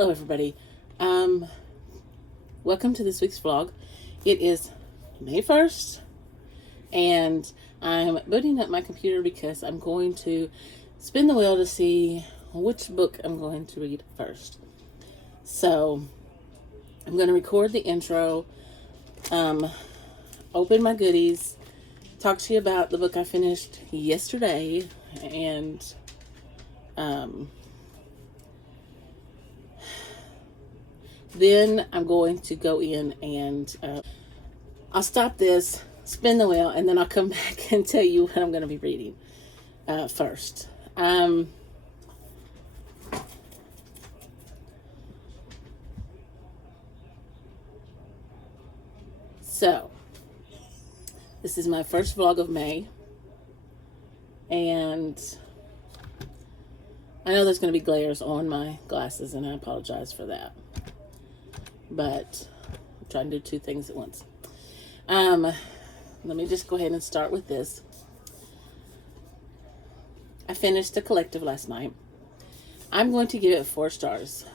Hello everybody. Welcome to this week's vlog. It is May 1st and I'm booting up my computer because I'm going to spin the wheel to see which book I'm going to read first. So I'm going to record the intro, open my goodies, talk to you about the book I finished yesterday, and then I'm going to go in and I'll stop this, spin the wheel, and then I'll come back and tell you what I'm going to be reading first. So, this is my first vlog of May, and I know there's going to be glares on my glasses, and I apologize for that. But I'm trying to do two things at once. Let me just go ahead and start with this. I finished The Collective last night. I'm going to give it 4 stars.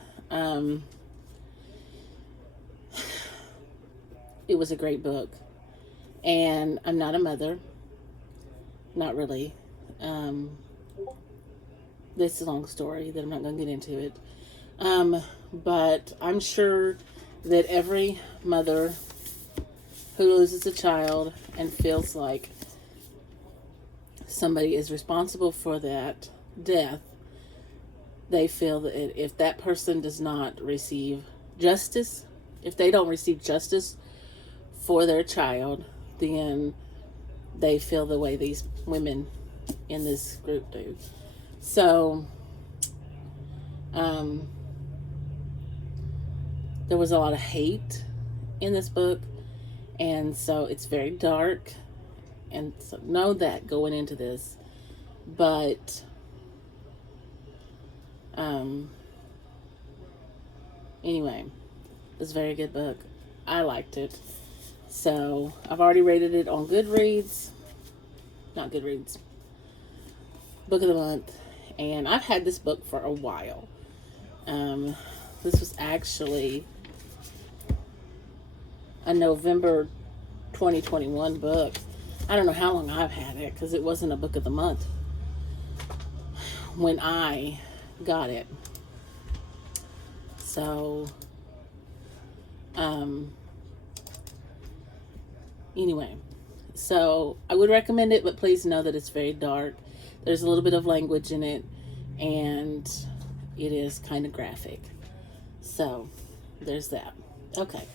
It was a great book. And I'm not a mother. Not really. This is a long story that I'm not going to get into it. But I'm sure that every mother who loses a child and feels like somebody is responsible for that death, they feel that if that person does not receive justice, if they don't receive justice for their child, then they feel the way these women in this group do. So, there was a lot of hate in this book, and so it's very dark, and so know that going into this. But anyway, it's a very good book. I liked it. So I've already rated it on Goodreads, not Goodreads, Book of the Month, and I've had this book for a while. This was actually a November 2021 book. I don't know how long I've had it because it wasn't a Book of the Month when I got it. So, anyway, so I would recommend it, but please know that it's very dark. There's a little bit of language in it, and it is kind of graphic. So, there's that. Okay,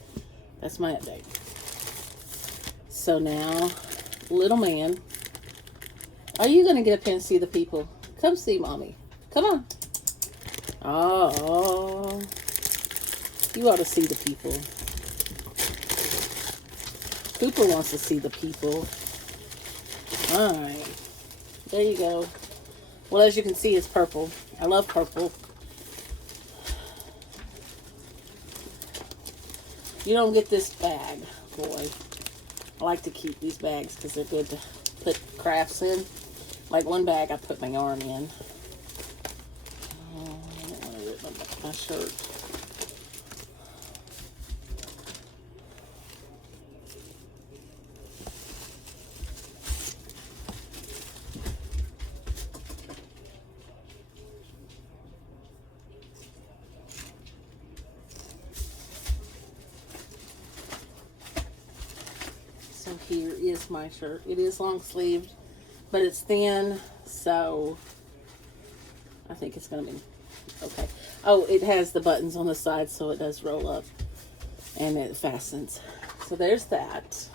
that's my update. So now, little man, are you going to get up here and see the people? Come see mommy. Come on. Oh, you ought to see the people. Cooper wants to see the people. All right. There you go. Well, as you can see, it's purple. I love purple. You don't get this bag, boy. I like to keep these bags because they're good to put crafts in. Like one bag I put my yarn in. Oh, I don't want to rip my shirt. So here is my shirt. It is long sleeved, but it's thin, so I think it's going to be okay. Oh, it has the buttons on the side, so it does roll up and it fastens. So there's that.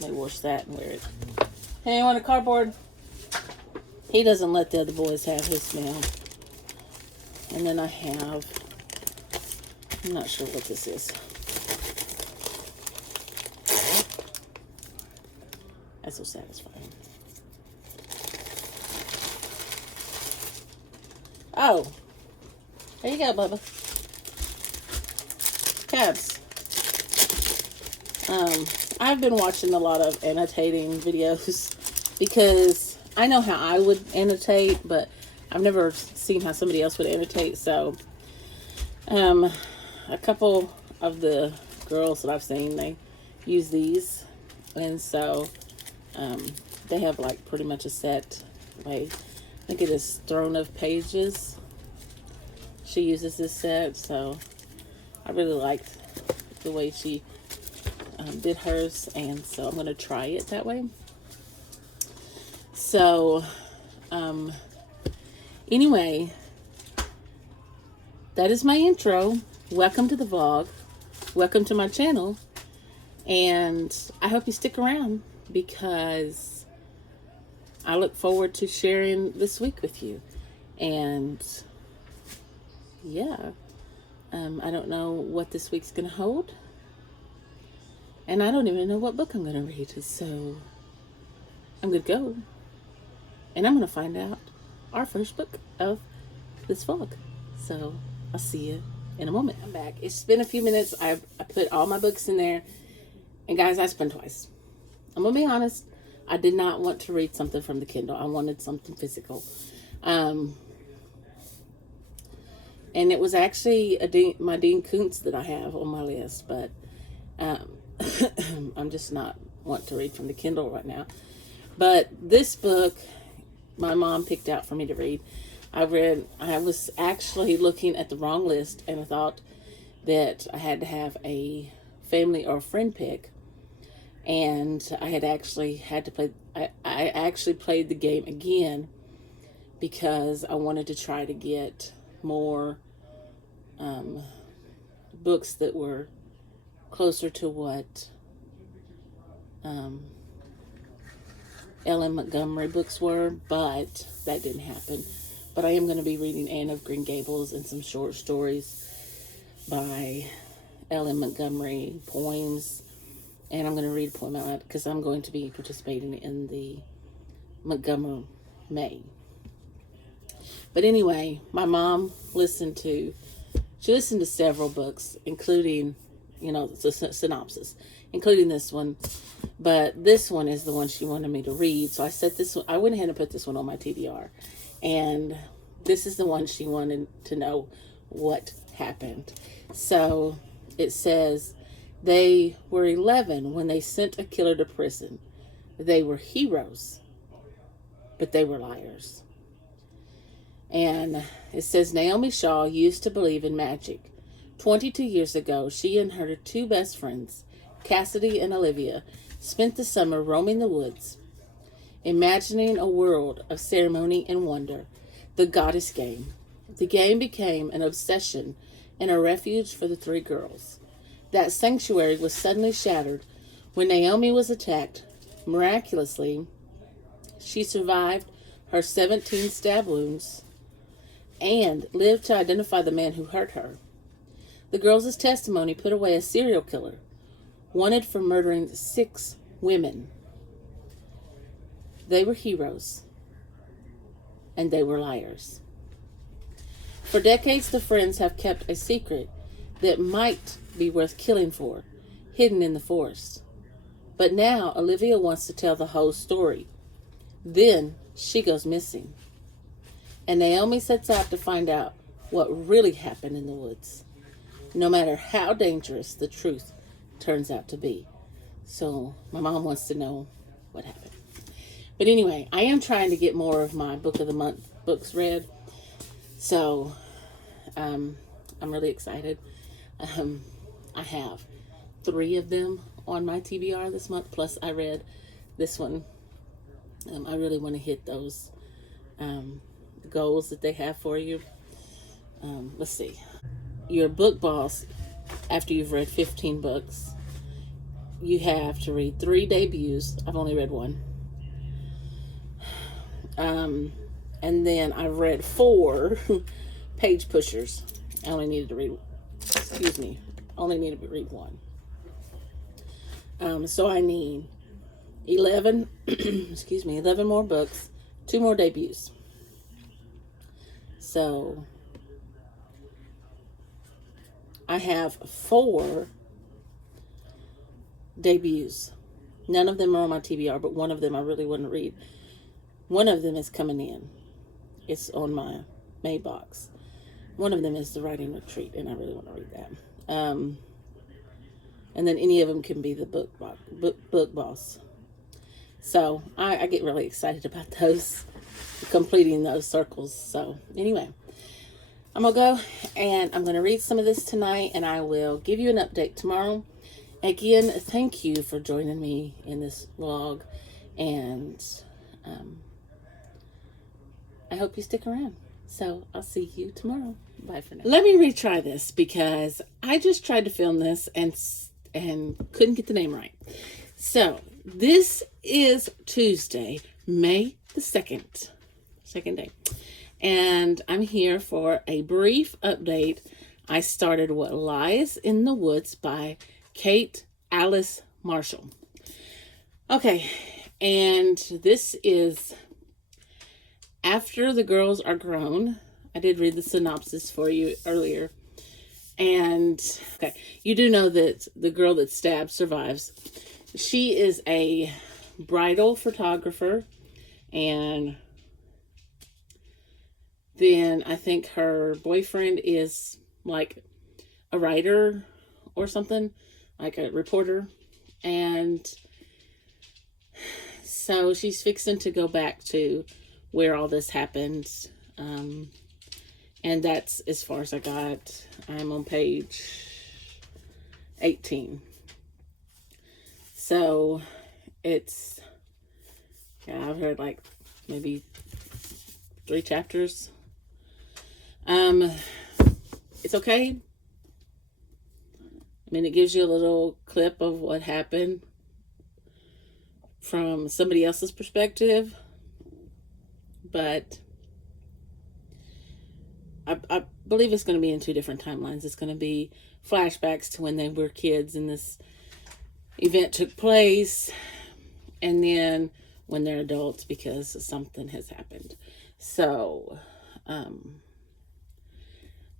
Let me wash that and wear it. Hey, you want a cardboard? He doesn't let the other boys have his now. And then I have, I'm not sure what this is. That's so satisfying. Oh, there you go, Bubba. Cabs. I've been watching a lot of annotating videos because I know how I would annotate, but I've never seen how somebody else would annotate. So, a couple of the girls that I've seen, they use these, and so they have like pretty much a set way. I think it is Throne of Pages. She uses this set, so I really liked the way she did hers, and so I'm going to try it that way. So, anyway, that is my intro. Welcome to the vlog. Welcome to my channel. And I hope you stick around because I look forward to sharing this week with you. And yeah, I don't know what this week's going to hold. And I don't even know what book I'm going to read. So I'm going to go. And I'm going to find out our first book of this vlog. So I'll see you in a moment. I'm back. It's been a few minutes. I put all my books in there. And guys, I spun twice. I'm going to be honest. I did not want to read something from the Kindle. I wanted something physical. And it was actually my Dean Koontz that I have on my list. But I'm just not want to read from the Kindle right now. But this book, my mom picked out for me to read. I was actually looking at the wrong list, and I thought that I had to have a family or a friend pick. And I had to play, I actually played the game again because I wanted to try to get more books that were closer to what L.M. Montgomery books were, but that didn't happen. But I am going to be reading Anne of Green Gables and some short stories by L.M. Montgomery, poems. And I'm going to read a poem out loud because I'm going to be participating in the Montgomery May. But anyway, my mom listened to several books, including, the synopsis, including this one. But this one is the one she wanted me to read. So I set this one, I went ahead and put this one on my TBR. And this is the one she wanted to know what happened. So it says, they were 11 when they sent a killer to prison. They were heroes, but they were liars. And it says, Naomi Shaw used to believe in magic. 22 years ago, she and her two best friends, Cassidy and Olivia, spent the summer roaming the woods, imagining a world of ceremony and wonder, the goddess game. The game became an obsession and a refuge for the three girls. That sanctuary was suddenly shattered when Naomi was attacked. Miraculously, she survived her 17 stab wounds and lived to identify the man who hurt her. The girls' testimony put away a serial killer, wanted for murdering 6 women. They were heroes, and they were liars. For decades, the friends have kept a secret that might be worth killing for, hidden in the forest. But now Olivia wants to tell the whole story. Then she goes missing. And Naomi sets out to find out what really happened in the woods, no matter how dangerous the truth turns out to be. So my mom wants to know what happened. But anyway, I am trying to get more of my Book of the Month books read. So I'm really excited. I have 3 of them on my TBR this month, plus I read this one. I really want to hit those goals that they have for you. Let's see. Your book boss, after you've read 15 books, you have to read 3 debuts. I've only read 1. And then I've read 4 page pushers. I only needed to read, only needed to read 1. So I need 11, 11 more books, 2 more debuts. So I have 4 debuts. None of them are on my TBR, but one of them I really want to read. One of them is coming in. It's on my May box. One of them is The Writing Retreat, and I really want to read that. And then any of them can be the book boss. So I get really excited about those, completing those circles. So anyway, I'm going to go and I'm going to read some of this tonight, and I will give you an update tomorrow. Again, thank you for joining me in this vlog, and I hope you stick around. So I'll see you tomorrow. Bye for now. Let me retry this because I just tried to film this and couldn't get the name right. So this is Tuesday, May the 2nd, second day. And I'm here for a brief update. I started What Lies in the Woods by Kate Alice Marshall. Okay, and this is after the girls are grown. I did read the synopsis for you earlier. And, okay, you do know that the girl that stabbed survives. She is a bridal photographer, and then I think her boyfriend is like a writer or something, like a reporter. And so she's fixing to go back to where all this happened. And that's as far as I got. I'm on page 18. So it's, yeah, I've heard like maybe 3 chapters. It's okay. I mean, it gives you a little clip of what happened from somebody else's perspective, but I believe it's going to be in 2 different timelines. It's going to be flashbacks to when they were kids and this event took place, and then when they're adults because something has happened. So,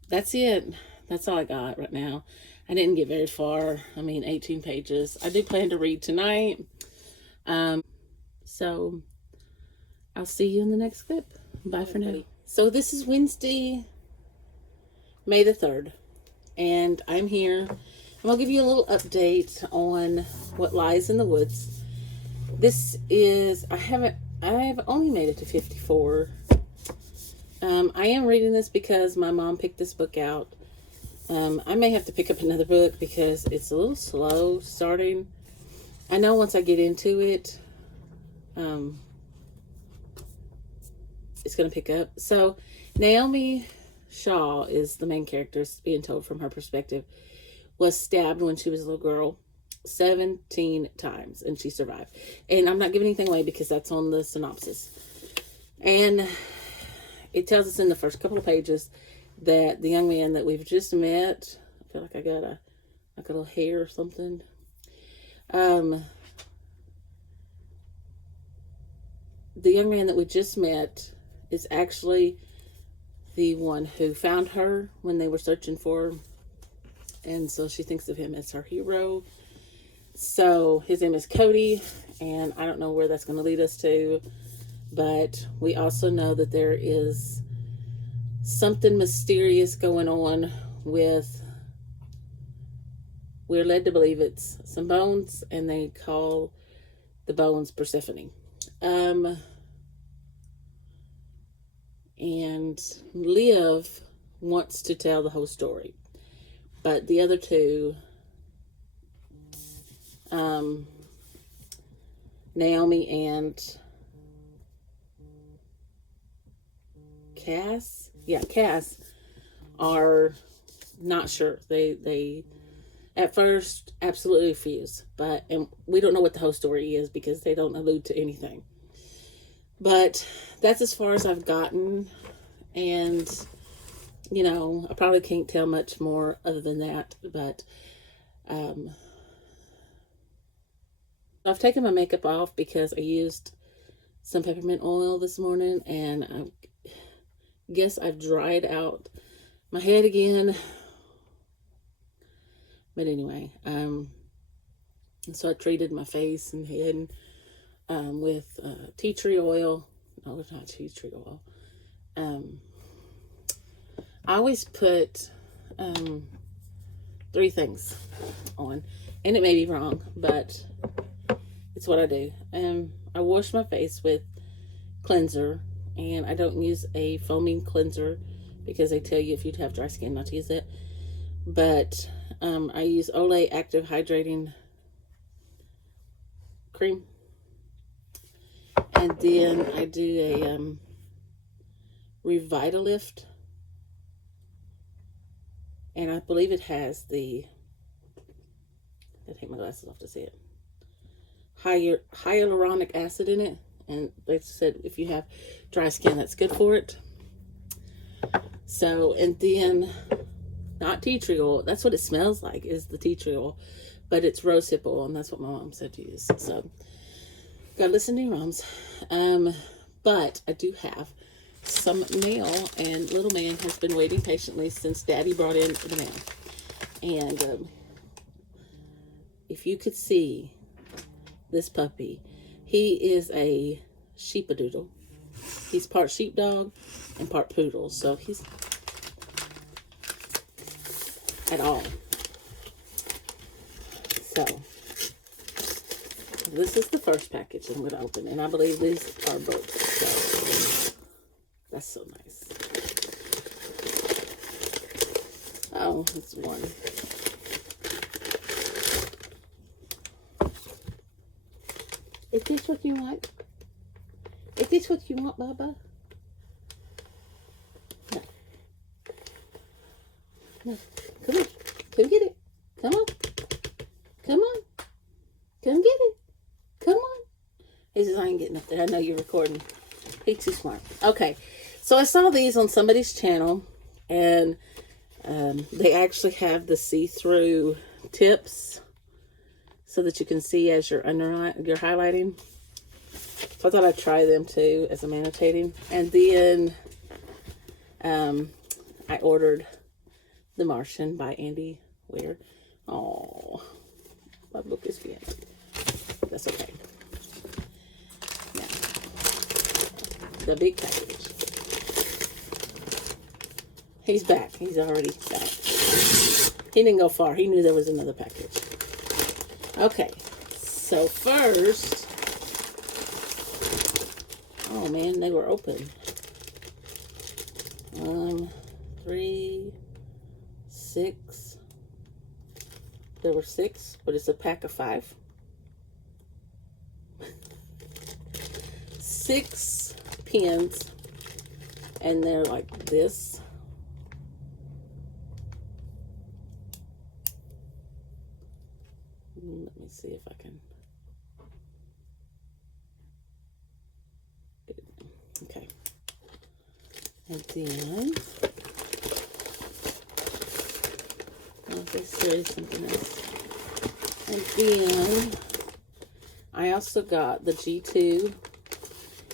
that's it. That's all I got right now. I didn't get very far. I mean, 18 pages. I do plan to read tonight. So I'll see you in the next clip. Bye for now. So this is Wednesday, May the 3rd, and I'm here. And I'll give you a little update on What Lies in the Woods. This is, I've only made it to 54. I am reading this because my mom picked this book out. I may have to pick up another book because it's a little slow starting. I know once I get into it, it's going to pick up. So Naomi Shaw is the main character, being told from her perspective, was stabbed when she was a little girl 17 times, and she survived. And I'm not giving anything away because that's on the synopsis. And it tells us in the first couple of pages that the young man that we've just met, I feel like I got a little hair or something. The young man that we just met is actually the one who found her when they were searching for her. And so she thinks of him as her hero. So his name is Cody, and I don't know where that's going to lead us to. But we also know that there is something mysterious going on with, we're led to believe it's some bones, and they call the bones Persephone. And Liv wants to tell the whole story, but the other two, Naomi and Cass, are not sure. They at first absolutely refuse, and we don't know what the whole story is because they don't allude to anything. But that's as far as I've gotten, and you know, I probably can't tell much more other than that. But I've taken my makeup off because I used some peppermint oil this morning, and I guess I've dried out my head again. But anyway, so I treated my face and head with tea tree oil. No, it's not tea tree oil. I always put 3 things on, and it may be wrong, but it's what I do. I wash my face with cleanser, and I don't use a foaming cleanser because they tell you if you have dry skin not to use it. But I use Olay Active Hydrating Cream, and then I do a Revitalift, and I believe it has the, I take my glasses off to see it, hyaluronic acid in it, and they said if you have dry skin that's good for it. So, and then not tea tree oil, that's what it smells like, is the tea tree oil, but it's rosehip oil, and that's what my mom said to use. So gotta listen to your moms. But I do have some mail, and little man has been waiting patiently since Daddy brought in the mail. And if you could see this puppy, he is a sheepadoodle. He's part sheepdog and part poodle, so he's at all. So this is the first package I'm going to open, and I believe these are books. So that's so nice. Oh, it's one. Is this what you want? Is this what you want, Bubba? No. No. Come on. Come get it. Come on. Come on. Come get it. Come on. He says, I ain't getting up there. I know you're recording. He's too smart. Okay. So I saw these on somebody's channel, and they actually have the see-through tips so that you can see as you're highlighting. So I thought I'd try them too as I'm annotating. And then I ordered The Martian by Andy Weir. Oh, my book is being. That's okay. Now, the big package. He's back. He's already back. He didn't go far. He knew there was another package. Okay, so first, oh man, they were open. 3, 6. There were 6, but it's a pack of 5. 6 pins, and they're like this. Let me see if I can. Okay. And then, oh, there is something else. And then, I also got the G2,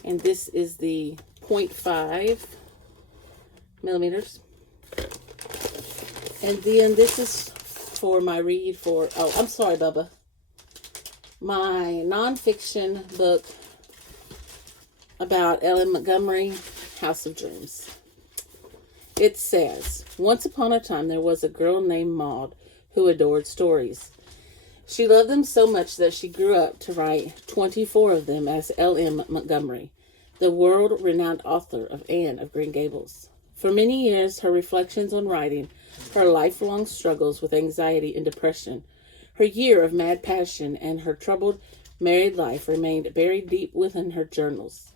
and this is the 0.5 millimeters. And then this is for my read for, oh, I'm sorry, Bubba. My nonfiction book about L.M. Montgomery, House of Dreams. It says, once upon a time there was a girl named Maud who adored stories. She loved them so much that she grew up to write 24 of them as L.M. Montgomery, the world-renowned author of Anne of Green Gables. For many years, her reflections on writing, her lifelong struggles with anxiety and depression, her year of mad passion, and her troubled married life remained buried deep within her journals.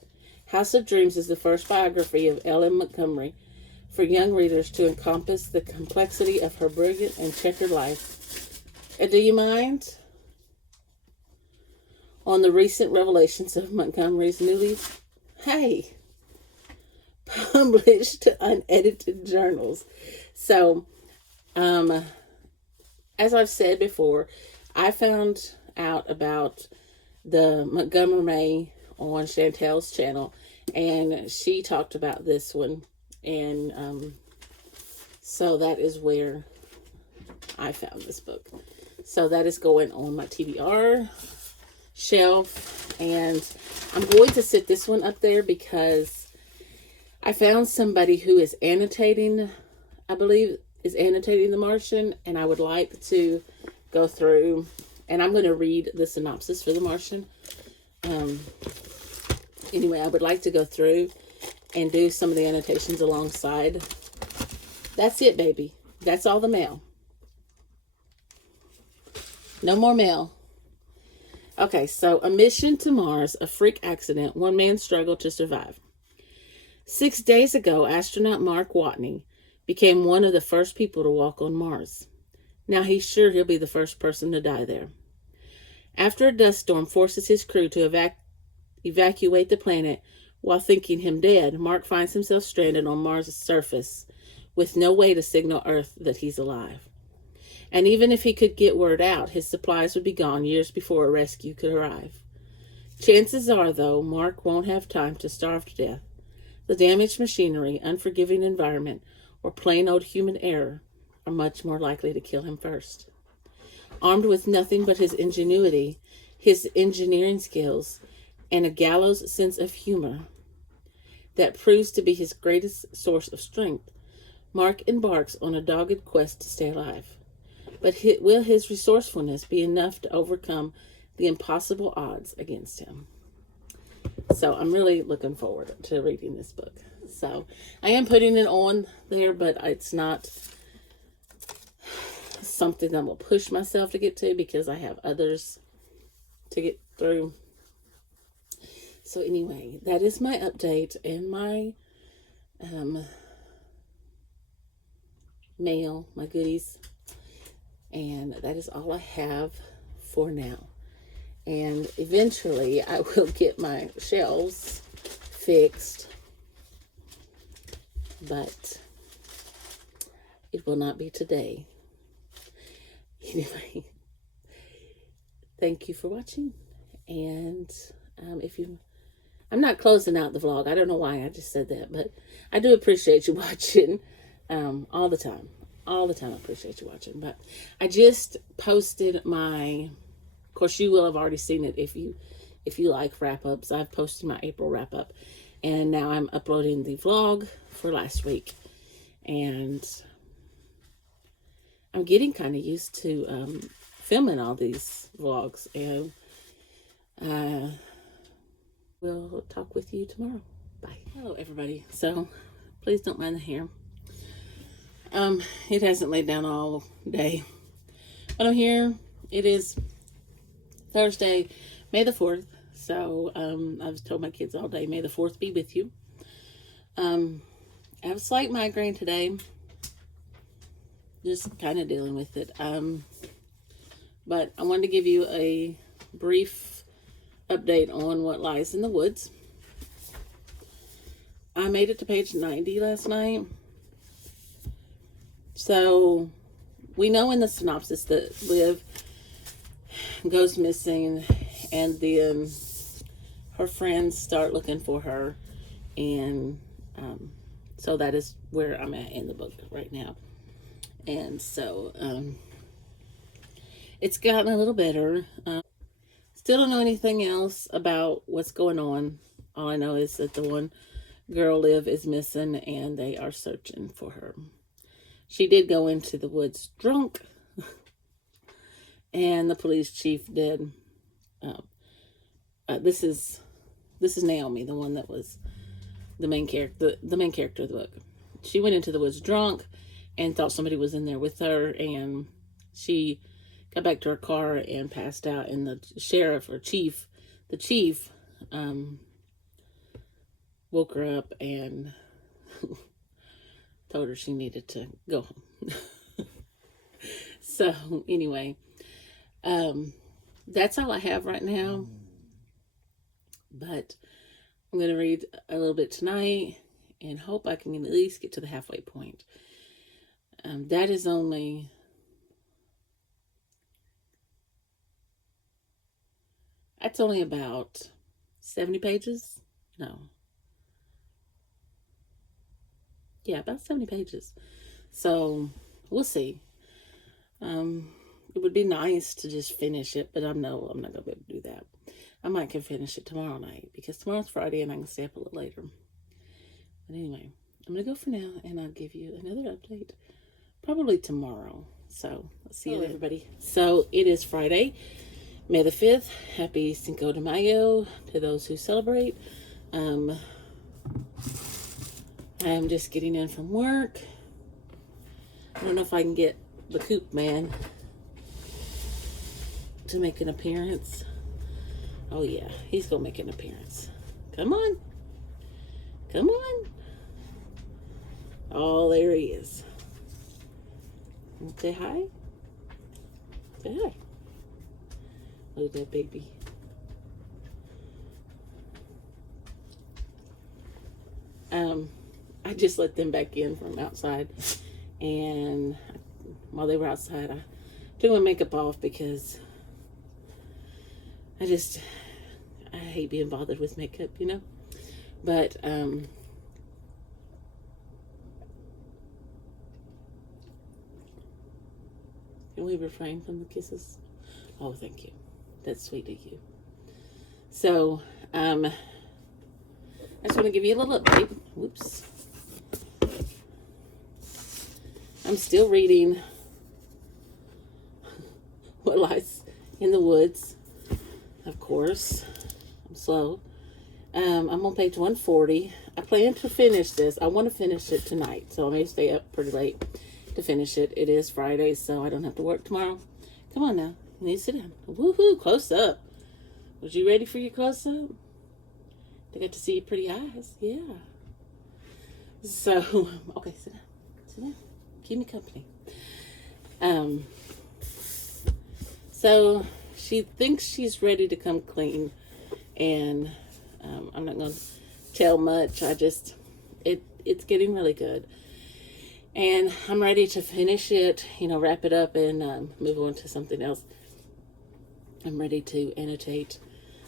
House of Dreams is the first biography of L.M. Montgomery for young readers to encompass the complexity of her brilliant and checkered life. Do you mind? On the recent revelations of Montgomery's newly, published unedited journals. So, as I've said before, I found out about the Montgomery on Chantel's channel, and she talked about this one, and so that is where I found this book. So that is going on my TBR shelf, and I'm going to sit this one up there because I found somebody who is annotating, I believe is annotating The Martian, and I would like to go through, and I'm going to read the synopsis for The Martian. Anyway, I would like to go through and do some of the annotations alongside. That's it, baby. That's all the mail. No more mail. Okay, so a mission to Mars, a freak accident, one man's struggle to survive. 6 days ago, astronaut Mark Watney became one of the first people to walk on Mars. Now he's sure he'll be the first person to die there. After a dust storm forces his crew to evacuate the planet while thinking him dead, Mark finds himself stranded on Mars' surface with no way to signal Earth that he's alive. And even if he could get word out, his supplies would be gone years before a rescue could arrive. Chances are, though, Mark won't have time to starve to death. The damaged machinery, unforgiving environment, or plain old human error are much more likely to kill him first. Armed with nothing but his ingenuity, his engineering skills, and a gallows sense of humor that proves to be his greatest source of strength, Mark embarks on a dogged quest to stay alive. But will his resourcefulness be enough to overcome the impossible odds against him? So I'm really looking forward to reading this book. So I am putting it on there, but it's not something that I'm going to push myself to get to because I have others to get through. So anyway, that is my update and my mail, my goodies. And that is all I have for now. And eventually I will get my shelves fixed, but it will not be today. Anyway, thank you for watching. And I'm not closing out the vlog. I don't know why I just said that, but I do appreciate you watching all the time. All the time, I appreciate you watching. But I just posted my... Of course, you will have already seen it if you like wrap-ups. I've posted my April wrap-up. And now I'm uploading the vlog for last week. And I'm getting kind of used to filming all these vlogs. And we'll talk with you tomorrow. Bye. Hello, everybody. So, please don't mind the hair. It hasn't laid down all day. But I'm here. It is Thursday, May the 4th. So, I've told my kids all day, May the 4th be with you. I have a slight migraine today. Just kind of dealing with it. But I wanted to give you a brief update on what lies in the woods. I made it to page 90 last night. So, we know in the synopsis that Liv goes missing, and then her friends start looking for her, and so that is where I'm at in the book right now. And so it's gotten a little better. Still don't know anything else about what's going on. All I know is that the one girl, Liv, is missing, and they are searching for her. She did go into the woods drunk, and the police chief did. This is Naomi, the one that was the main character, the main character of the book. She went into the woods drunk and thought somebody was in there with her, and she got back to her car and passed out. And the sheriff or chief, the chief, woke her up and told her she needed to go home. So anyway, that's all I have right now. But I'm going to read a little bit tonight and hope I can at least get to the halfway point. That is only... That's only about 70 pages. No. Yeah, about 70 pages. So, we'll see. It would be nice to just finish it, but I'm not going to be able to do that. I might can finish it tomorrow night, because tomorrow's Friday and I can stay up a little later. But anyway, I'm going to go for now, and I'll give you another update probably tomorrow. So, let's see you, everybody. So, it is Friday, May the 5th. Happy Cinco de Mayo to those who celebrate. I am just getting in from work. I don't know if I can get the Coop Man to make an appearance. Oh yeah, he's gonna make an appearance. Come on. Come on. Oh, there he is. Say hi. Say hi. Look at that baby. I just let them back in from outside, and while they were outside, I took my makeup off because I hate being bothered with makeup, you know. But can we refrain from the kisses? Oh, thank you. That's sweet of you. So, I just want to give you a little update. Whoops. I'm still reading What Lies in the Woods. Of course. I'm slow. I'm on page 140. I plan to finish this. I want to finish it tonight, so I may stay up pretty late to finish it. It is Friday, so I don't have to work tomorrow. Come on now. You need to sit down. Woohoo! Close up. Was you ready for your close up? I got to see your pretty eyes. Yeah. So, okay, sit down. Sit down. Keep me company. So she thinks she's ready to come clean, and I'm not going to tell much. It's getting really good, and I'm ready to finish it, wrap it up and move on to something else. I'm ready to annotate.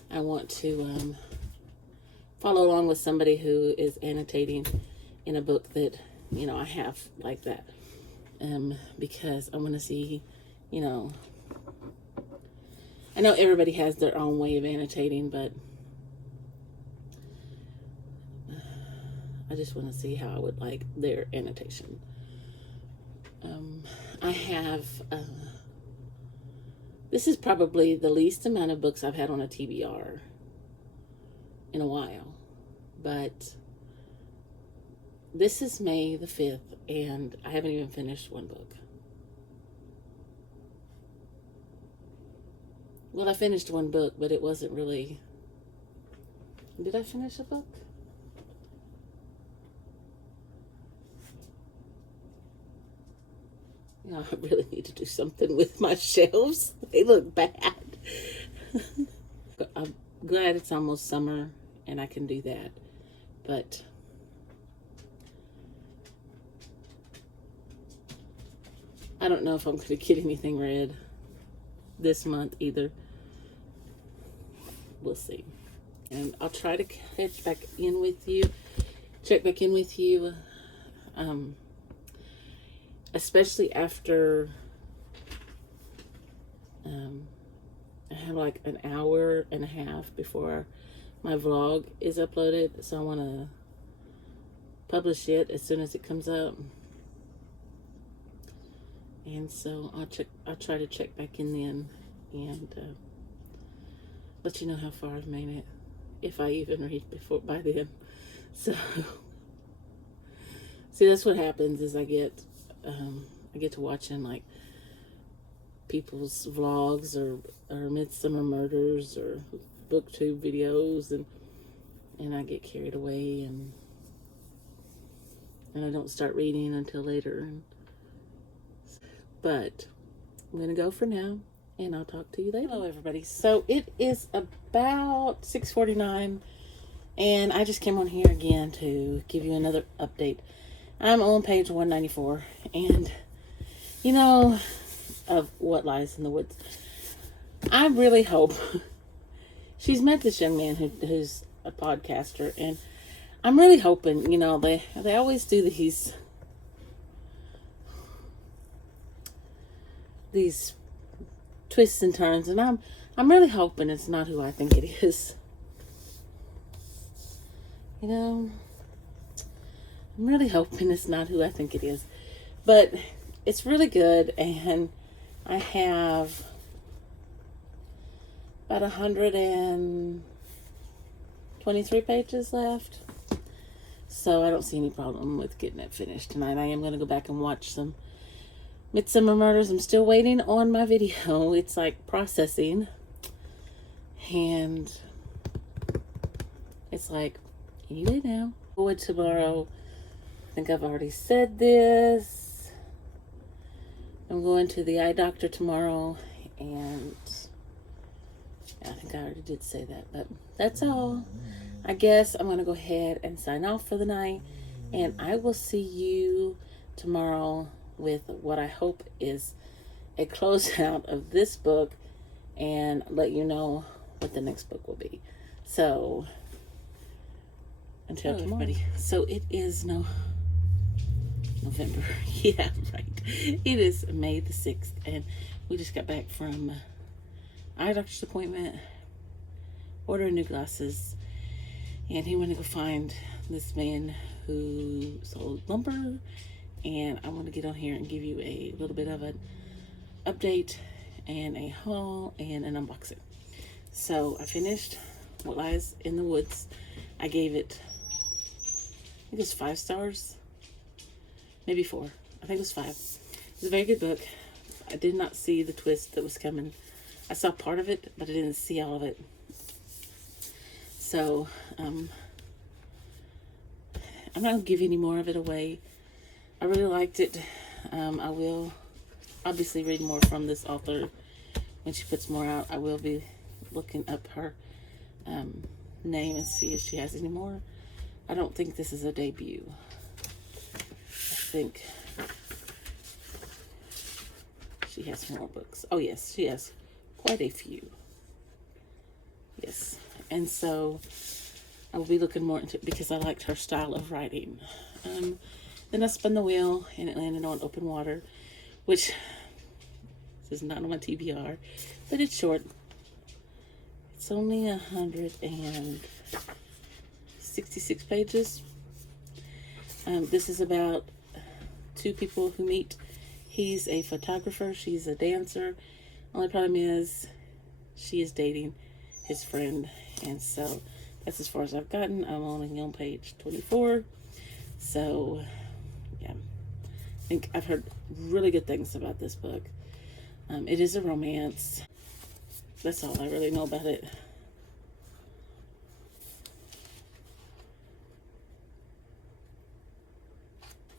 I want to follow along with somebody who is annotating in a book that, I have like that. Because I want to see, I know everybody has their own way of annotating, but I just want to see how I would like their annotation. I have, this is probably the least amount of books I've had on a TBR in a while, but this is May the 5th, and I haven't even finished one book. Well, I finished one book, but it wasn't really... Did I finish a book? I really need to do something with my shelves. They look bad. I'm glad it's almost summer, and I can do that. But... I don't know if I'm going to get anything read this month either. We'll see. And I'll try to check back in with you, especially after I have like an hour and a half before my vlog is uploaded. So I want to publish it as soon as it comes up. And so I'll try to check back in then and let you know how far I've made it, if I even read by then. So see, that's what happens is I get to watching like people's vlogs or Midsummer Murders or booktube videos, and I get carried away and I don't start reading until later. But I'm going to go for now, and I'll talk to you later. Hello, everybody. So it is about 6:49, and I just came on here again to give you another update. I'm on page 194, and, of What Lies in the Woods. I really hope she's met this young man who's a podcaster, and I'm really hoping, they always do these twists and turns, and I'm really hoping it's not who I think it is. I'm really hoping it's not who I think it is. But it's really good, and I have about 123 pages left. So I don't see any problem with getting it finished tonight. I am going to go back and watch some Midsomer Murders. I'm still waiting on my video. It's like processing. And it's like, any day now. Forward tomorrow. I think I've already said this. I'm going to the eye doctor tomorrow. And I think I already did say that. But that's all. I guess I'm going to go ahead and sign off for the night. And I will see you tomorrow with what I hope is a closeout of this book, and let you know what the next book will be. So, until tomorrow. So it is November. Yeah, right. It is May the 6th, and we just got back from eye doctor's appointment, ordering new glasses, and he went to go find this man who sold lumber. And I want to get on here and give you a little bit of an update and a haul and an unboxing. So I finished What Lies in the Woods. I gave it, I think it was 5 stars, maybe 4. I think it was 5. It's a very good book. I did not see the twist that was coming. I saw part of it, but I didn't see all of it. So I'm not going to give any more of it away. I really liked it. I will obviously read more from this author when she puts more out. I will be looking up her name and see if she has any more. I don't think this is a debut. I think she has more books. Oh yes, she has quite a few. Yes, and so I will be looking more into it because I liked her style of writing. Then I spun the wheel and it landed on Open Water, which is not on my TBR, but it's short. It's only 166 pages. This is about 2 people who meet. He's a photographer, she's a dancer. Only problem is she is dating his friend, and so that's as far as I've gotten. I'm only on page 24. So yeah, I think I've heard really good things about this book. It is a romance. That's all I really know about it.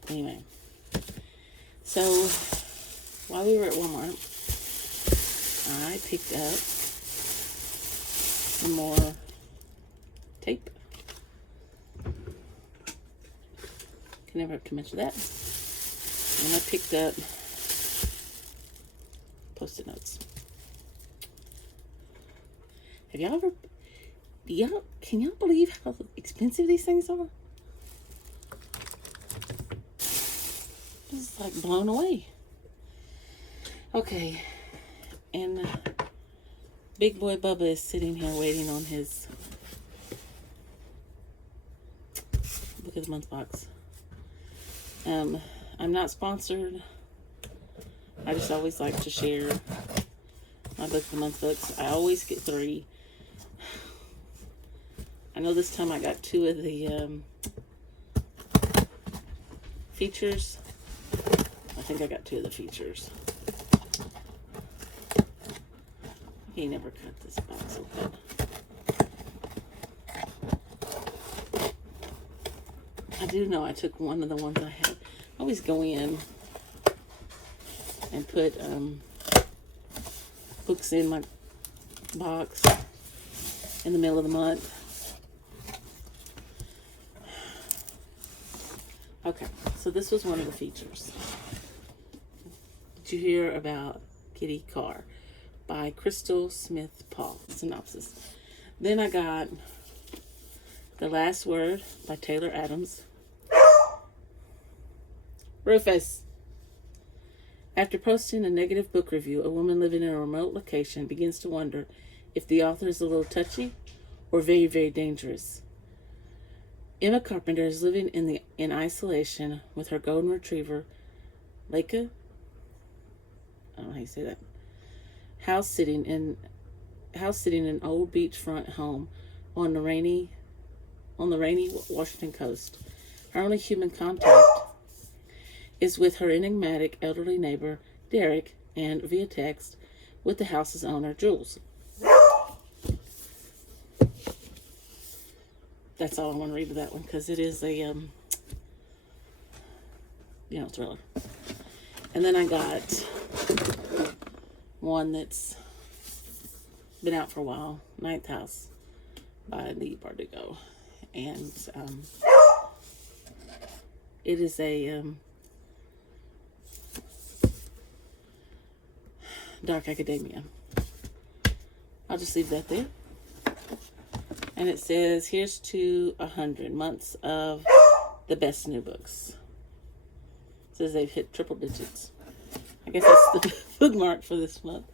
Anyway, so while we were at Walmart, I picked up some more tape. Can never have too much of that. And I picked up Post-it notes. Have y'all ever, can y'all believe how expensive these things are? It's like blown away. Okay, and Big Boy Bubba is sitting here waiting on his Book of the Month box. I'm not sponsored. I just always like to share my Book of the Month books. I always get 3. I know this time I got 2 of the features. I think I got 2 of the features. He never cut this box open. I do know I took one of the ones I had. I always go in and put books in my box in the middle of the month. Okay, so this was one of the features. Did you hear about Kitty Carr by Crystal Smith Paul? Synopsis. Then I got The Last Word by Taylor Adams. Rufus. After posting a negative book review, a woman living in a remote location begins to wonder if the author is a little touchy or very, very dangerous. Emma Carpenter is living in isolation with her golden retriever, Leica. I don't know how you say that. House sitting in an old beachfront home on the rainy Washington coast. Her only human contact is with her enigmatic elderly neighbor, Derek, and via text with the house's owner, Jules. That's all I want to read of that one, because it is a thriller. And then I got one that's been out for a while, Ninth House by Lee Bardugo. And it is a dark academia. I'll just leave that there. And it says, here's to 100 months of the best new books. It says they've hit triple digits. I guess that's the bookmark for this month.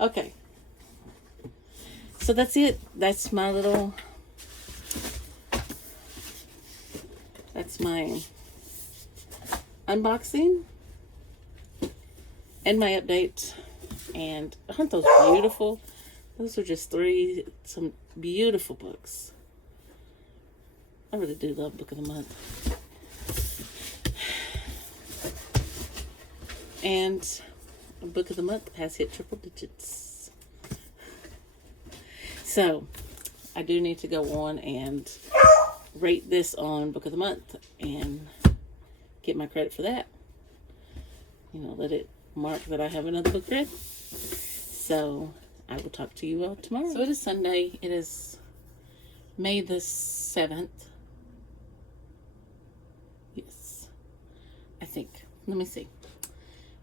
Okay. So that's it. That's my unboxing and my update. And aren't those beautiful? Those are just some beautiful books. I really do love Book of the Month. And Book of the Month has hit triple digits. So, I do need to go on and rate this on Book of the Month and get my credit for that. Let it mark that I have another book read. So, I will talk to you all tomorrow. So it is Sunday. It is May the 7th. Yes. I think. Let me see.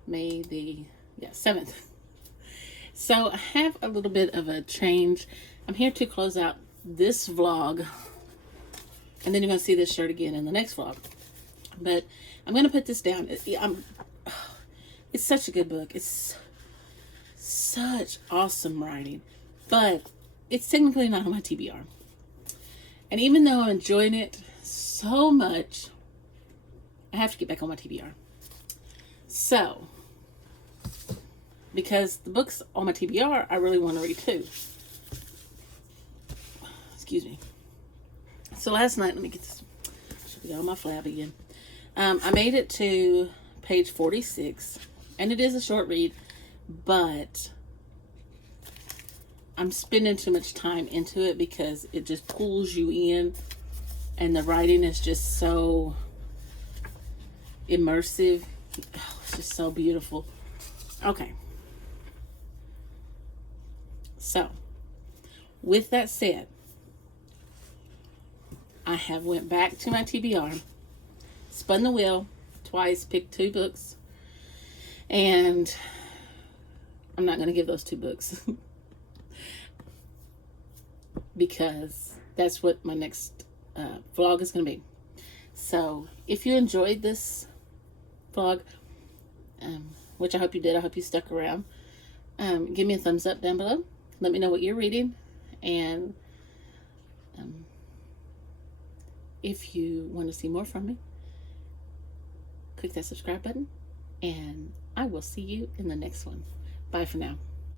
May the 7th. So I have a little bit of a change. I'm here to close out this vlog. And then you're going to see this shirt again in the next vlog. But I'm going to put this down. It's such a good book. It's such awesome writing, but it's technically not on my TBR. And even though I'm enjoying it so much, I have to get back on my TBR. So, because the books on my TBR, I really want to read too. Excuse me. So last night, let me get this. Should be on my flab again. I made it to page 46, and it is a short read, but I'm spending too much time into it because it just pulls you in, and the writing is just so immersive. Oh, it's just so beautiful. Okay. So, with that said, I have went back to my TBR, spun the wheel twice, picked 2 books, and I'm not going to give those 2 books because that's what my next vlog is going to be. So if you enjoyed this vlog, which I hope you did, I hope you stuck around, give me a thumbs up down below. Let me know what you're reading, and if you want to see more from me, click that subscribe button, and I will see you in the next one. Bye for now.